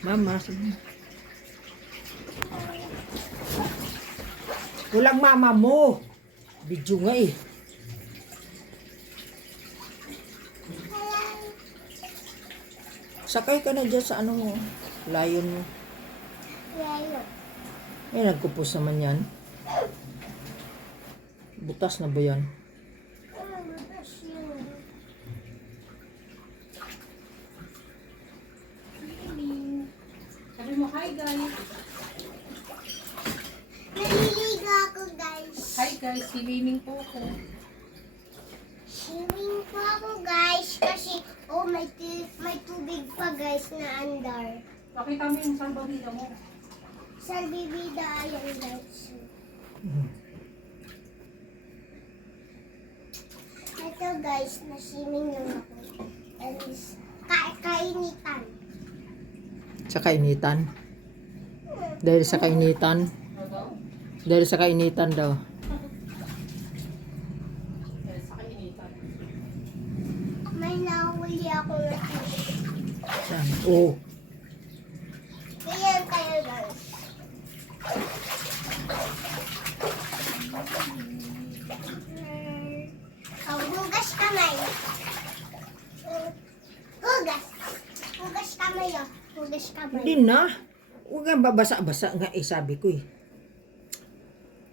Mama, sige. Walang mama mo. Video nga eh. Sakay ka na dyan sa ano mo. Lion mo. Yellow. Eh, nagkupos naman yan. Butas na ba yan? Sabi mo, hi guys. Naliligo ako, guys. Hi guys, swimming po ako. Swimming po ako, guys. Kasi, oh, may tubig pa, guys, na andar. Pakita mo yung salbabida mo. Sa bibida, ayan, guys. Ito, guys, na-swimming lang ako. And, kainitan. Sa kainitan. Dahil sa kainitan. Dahil sa kainitan daw. Sa kainitan. May nahuli ako na fish. Saan? Oh. Ayan tayo, guys. Oh, hugas kamay. Hugas. Hugas kamay, oh. Hugas kamay. Hindi na. Huwag kang babasa-basa nga eh, sabi ko eh.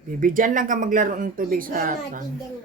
Bibi, dyan lang ka maglaro ng tubig sa Hindi tan. natin din.